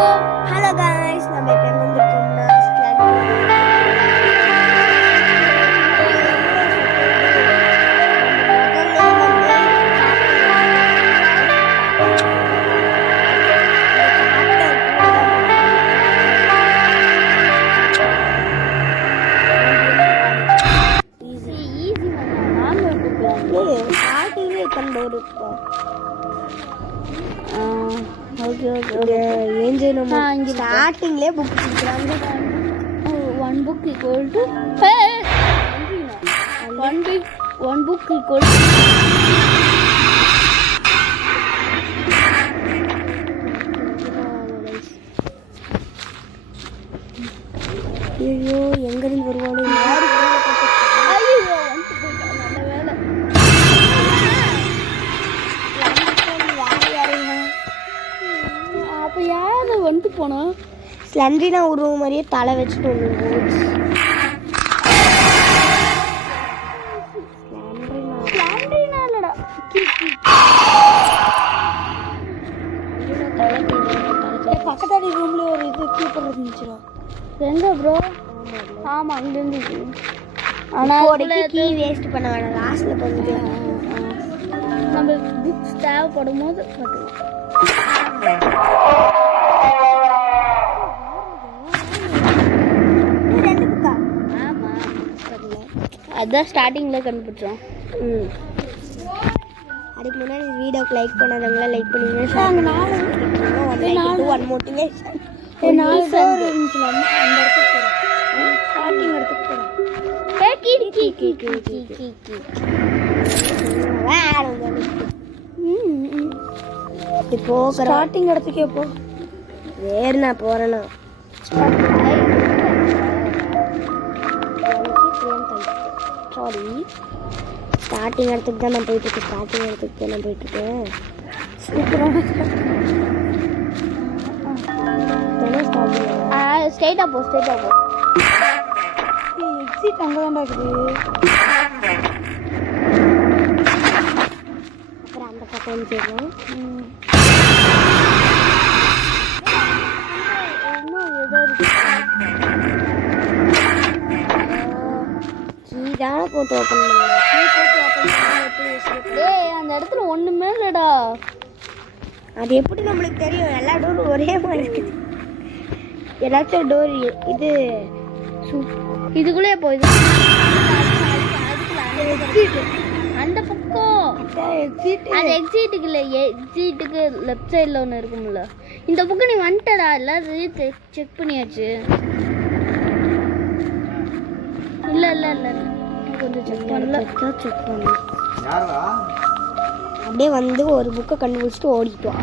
Hello guys நம்ம இப்ப எங்க வந்திருக்கோம்னா ஸ்டார்டிங்லே புக் கொடுக்குறாங்க. One book equal to one book equal to ஐயோ எங்க இருந்து வருவானோ ஐயோ வந்து போயிட்டான். நல்ல வேலை. அப்ப யாரு வந்து போனா ஸ்லெண்டரினா உருவம் மாதிரியே தலை வச்சுட்டு பக்கத்தாடி ரூம்ல ஒரு இது கீப்பர் இருந்துச்சுடா. எங்க ப்ரோ? ஆமா அங்க இருந்து. ஆனா கீ வேஸ்ட் பண்ண வேணாம், லாஸ்ட்ல பண்ணிட்டு நம்ம புக்ஸ் தேவைப்படும் போது பார்த்துக்கலாம். ஆமா அதான் ஸ்டார்டிங்ல கண்டுபிடிச்சோம். அதுக்கு முன்னாடி வீடியோக்கு லைக் பண்ணாதவங்களாம் லைக் பண்ணுவீங்க. நாங்கள் நாலு ஒன் மோட்டிவேஷன் நாலு பேர் இருந்துச்சு. அந்த இடத்துக்கு போகிறோம். ஸ்டார்டிங் இடத்துக்கு போகிறோம். இப்போ ஸ்டார்டிங் இடத்துக்கே போ. வேறு நான் போகிறேன்னா சாரி ஸ்டார்டிங் இடத்துக்கு தான் நான் போயிட்டுருக்கேன். ஸ்டார்டிங் இடத்துக்கு தான் நான் போயிட்டுருக்கேன். சூப்பரான ஸ்ட்ரைட்டாக போ. எக்ஸிட் அங்கே தான் இருக்குது. அப்புறம் அந்த பக்கம் வந்துடுறோம். கீதான போட்டு ஓப்பன் டேய் அந்த இடத்துல ஒண்ணுமே இல்லடா. அது எப்படி நம்மளுக்கு தெரியும்? எல்லா டோரும் ஒரே மாதிரி இருக்குது. ஏதாச்சும் டோர் இது இதுக்குள்ளே போகுது. அந்த பக்கம் அது எக்ஸிட்டுக்கு இல்லை, எக்ஸிட்டுக்கு லெஃப்ட் சைடில் ஒன்று இருக்கும்ல. இந்த பக்கம் நீ வந்துட்டடா. எல்லாரும் செக் பண்ணியாச்சு. இல்லை கொஞ்சம் செக் பண்ணல. அப்படியே வந்து ஒரு புக்கை கண்டுபிடிச்சிட்டு ஓடிட்டோம்.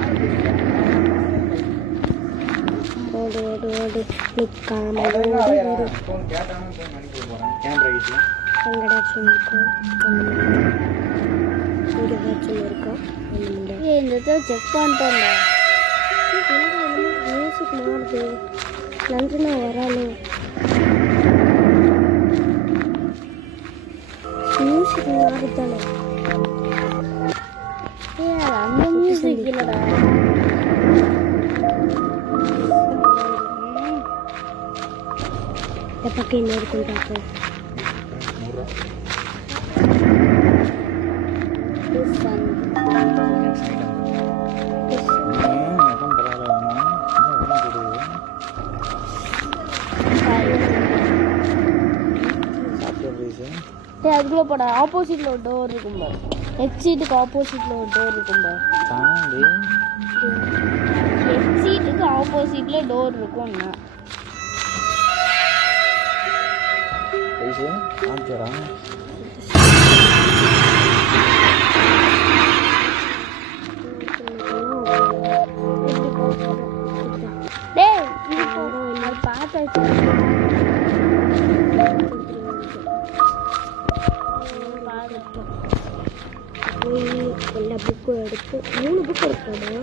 ஓடு நிற்காம எங்கடாச்சும் இருக்கும். எங்கேதாச்சும் இருக்கும். இந்த செக் பண்ணிட்டோம்டா. மியூசிக் மாறுது. நன்றினா வராலும் மியூசிக் மாறுது தானே. அந்த மியூசிக் இல்லடா. இந்த பக்கம் என்ன இருக்கும் பார்ப்போம். அதுக்குள்ள போட ஆப்போசிட்ல ஒரு டோர் இருக்கும் பாரு. எக்ஸிட்டுக்கு ஆப்போசிட்ல ஒரு டோர் இருக்கும் பாரு. எக்ஸிட்டுக்கு ஆப்போசிட்ல டோர் இருக்கும்னா டேய் இது போடு. பார்த்தாச்சு. எல்லா புக்கும் எடுத்து 3 புக் எடுக்கணுமா?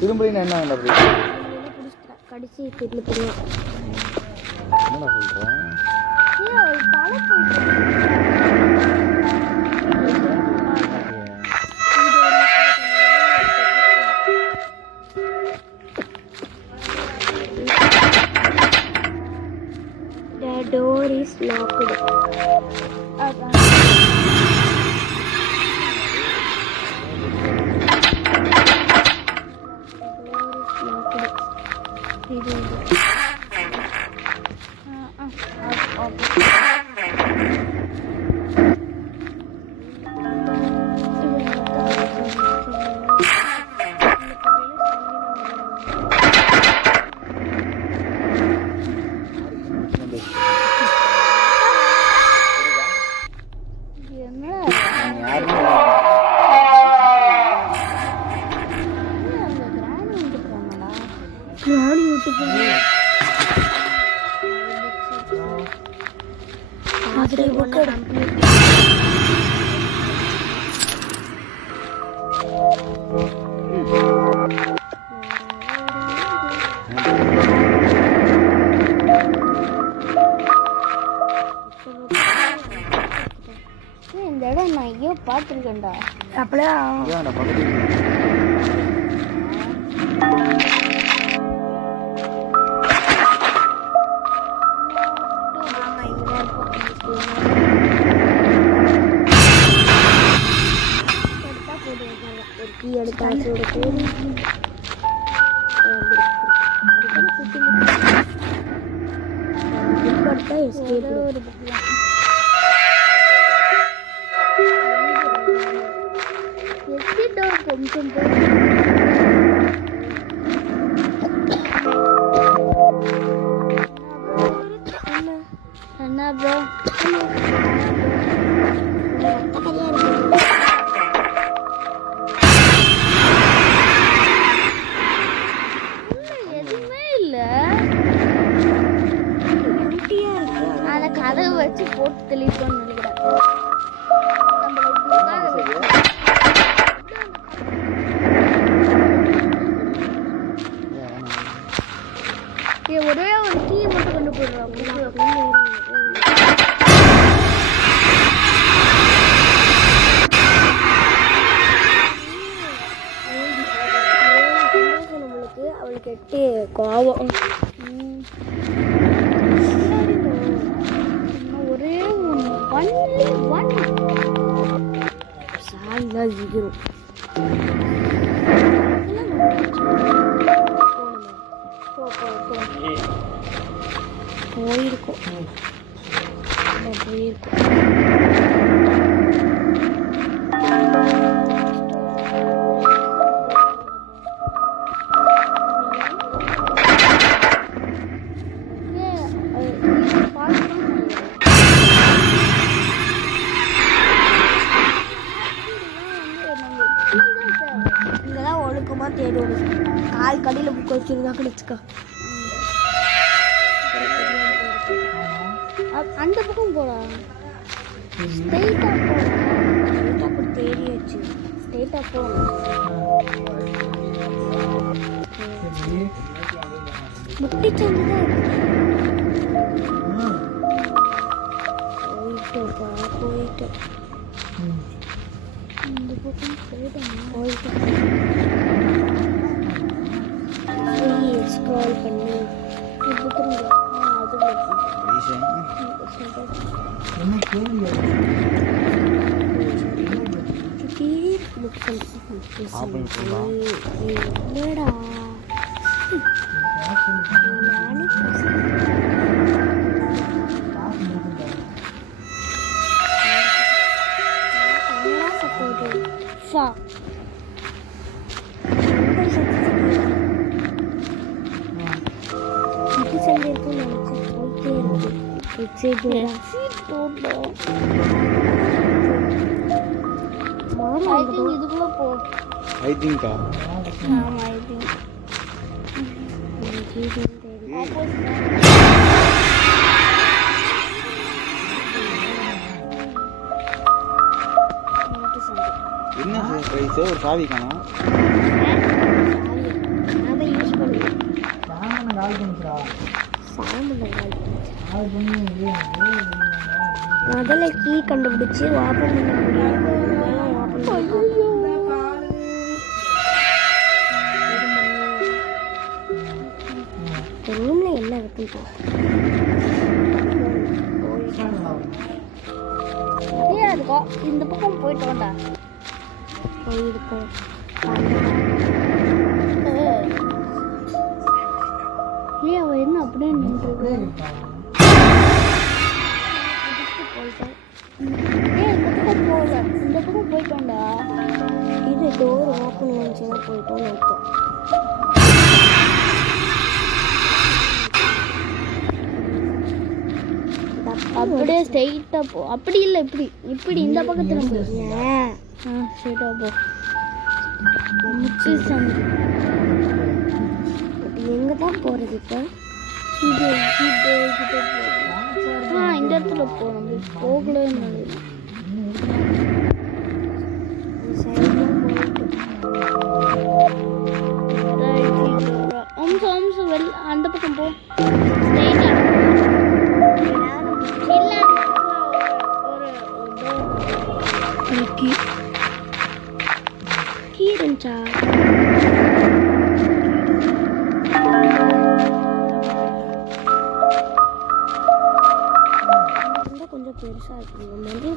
திரும்பலினா என்ன கடிச்சு திரும்ப டோர் இஸ் லாக்டு. இந்த இடம் நான் ஐயோ பார்த்துருக்கேன்டா. அப்படியே எடுத்தாச்சு ஒரு கோழி கொஞ்சம் என்ன ப்ரோ எதுவுமே இல்லை. அதை கதவை வச்சு போட்டு தெளிப்போம்னு நினைக்கிறேன். ஒரே ஒரு கீ மட்டும் கொண்டு போடுறாங்க. நம்மளுக்கு அவளுக்கு 8 கோவம். ஒரே ஒன் சாய்தான் சீக்கிரம் போயிருக்கோம். இங்கெல்லாம் ஒழுக்கமா தேடுவோம். கால் கடையில் புக் வச்சுருந்தாங்கன்னு வச்சுக்கோ. அந்த பக்கம் போகலாம். ஸ்ட்ரெயிட்டாக அப்படி தேடியாச்சு. ஸ்ட்ரெயிட்டாக போகலாம். முட்டிச்சந்து தான் போயிட்டோம். இந்த பக்கம் போயிட்டோம். ஸ்க்ரால் பண்ணி என்னடா இதுக்குள்ள போ. I think ஆமா I think என்ன பிரைஸ் ஒரு சாவி காணோம். அதை யூஸ் பண்ணு. முதல்ல கீ கண்டுபிடிச்சு ஓபன் பண்ண முடியாது. ரூம்ல என்ன இருக்குன்னு இந்த பக்கம் போயிட்டோம்டா. போயிருக்கோம். ஏன் அவன் என்ன அப்படியே நின்றுருக்கு? போயிட்டேன். ஏன் இந்த பக்கம் போகல? இந்த பக்கம் போயிட்டோம்டா. இது டோர் ஓப்பன் ஆச்சுன்னா போயிட்டோம்னு அர்த்தம். அப்படியே ஸ்ட்ரெயிட்டா போ. அப்படி இல்லை, இப்படி இப்படி இந்த பக்கத்துல போ. ஸ்ட்ரெயிட்டா போ. எங்க தான் போறது இப்போ? இது இந்த இடத்துல போ. நம்ம போகல. அந்த பக்கம் போ. கீரஞ்சா கொஞ்சம் பெருசா இருக்கு. மஞ்சள்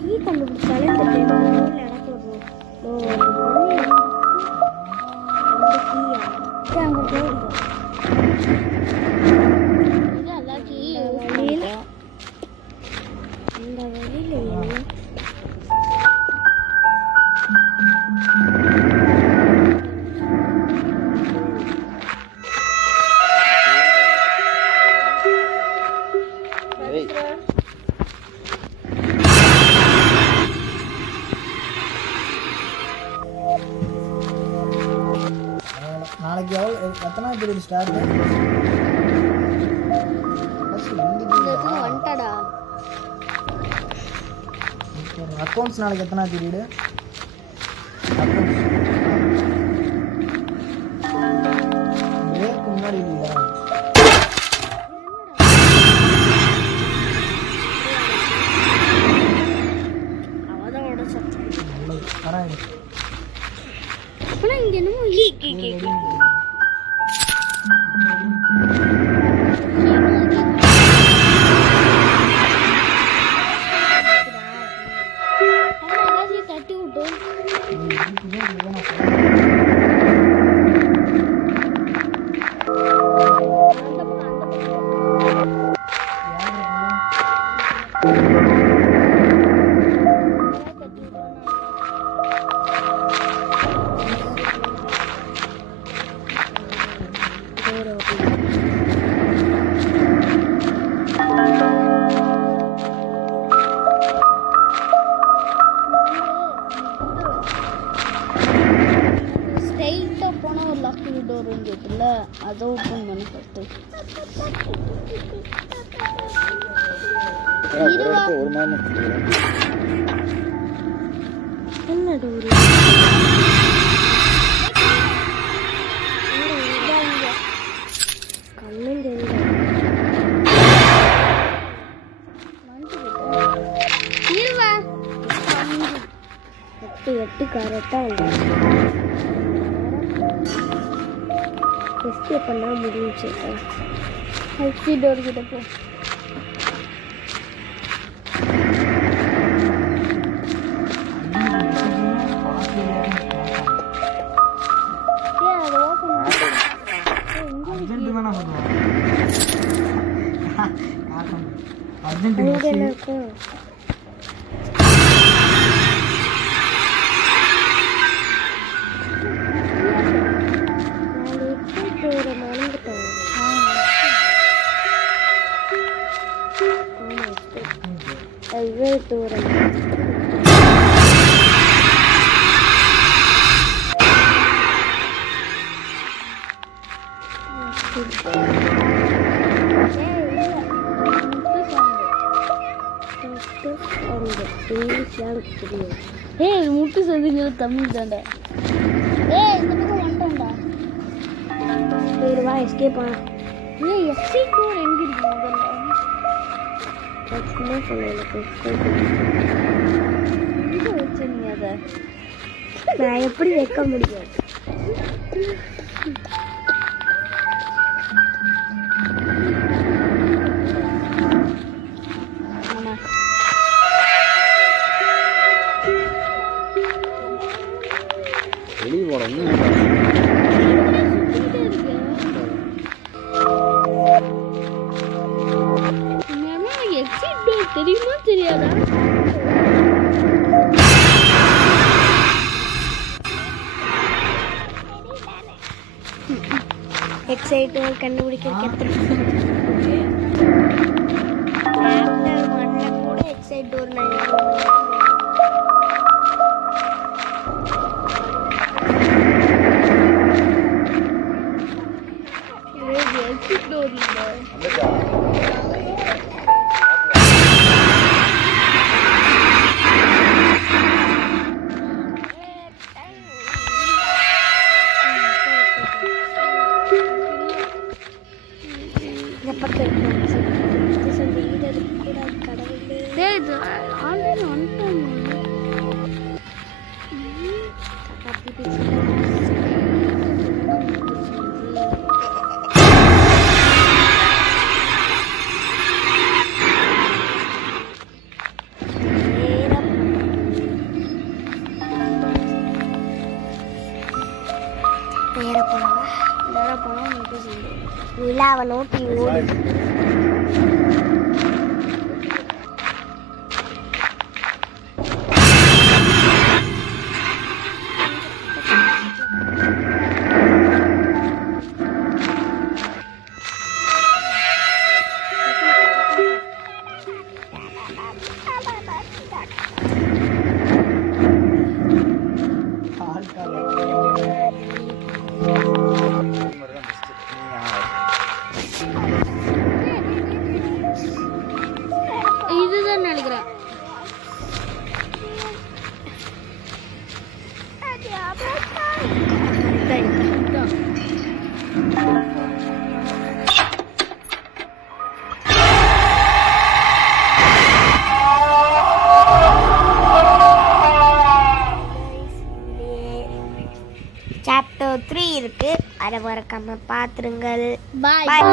கீ கண்டுபிடிச்சாலே இந்த டைம் எனக்கு இந்த வழியில என்ன நாளைக்கு எத்தனாவது பீரியட் ஸ்டார்ட்? வந்துட்டாடா. அக்கௌண்ட்ஸ் நாளைக்கு எத்தனாவது பீரியடு? பிரேக் முன்னாடி இல்லையா? ஆனா இங்க என்னமோ தட்டி விட்டு ஸ்ட்ரெயிட்டா போனா ஒரு லாக்கிங் டோர் இருக்குல்ல, அதை ஓப்பன் பண்ணி ஃபர்ஸ்ட். ஒரு மாதம் என்ன டோர்? கண்ணும் தெரியல. இருவா 8 கரெக்டா வந்து எஸ்கேப் பண்ணா முடிஞ்சு. ஹெச்சி டோர் கிட்ட போ. அங்கே என்ன இருக்கும்? மறந்துட்டேன். 7 தூரம் ஏய் முட்டு சந்துங்கிற தமிழ் தாண்டா. ஏய் இந்த பக்கம் வந்துட்டோம்டா. சரி வா எஸ்கேப் ஆ. ஏய் எக்ஸிட் டோர் எங்க இருக்கு முதல்ல? சும்மா சொன்னேன் எனக்கு. எங்க வச்சிருந்தீங்க அதை? நான் எப்படி வைக்க முடியும்? ஆமா. வெளியே போடணும். எக்ஸிட் டோர் தெரியுமா தெரியாதா? எக்ஸைட் டோர் கண்டுபிடிக்கிறதுக்கு எத்தனை கூட எக்ஸைட் டோர் எக்ஸிட் டோர் இல்லை. இந்த பக்கம் சொல்லி வீடு இருக்கக்கூடாது கடவுளே. டேய் இது ஆல்ரெடி வந்துட்டோம். நேராக போனால் முட்டு சொல்லு. நிலாவை நோக்கி ஓடி. இதுதான் நினைக்கிறேன். சாப்டர் 3 இருக்கு. அதை மறக்காம பாத்துருங்கள். பாய்.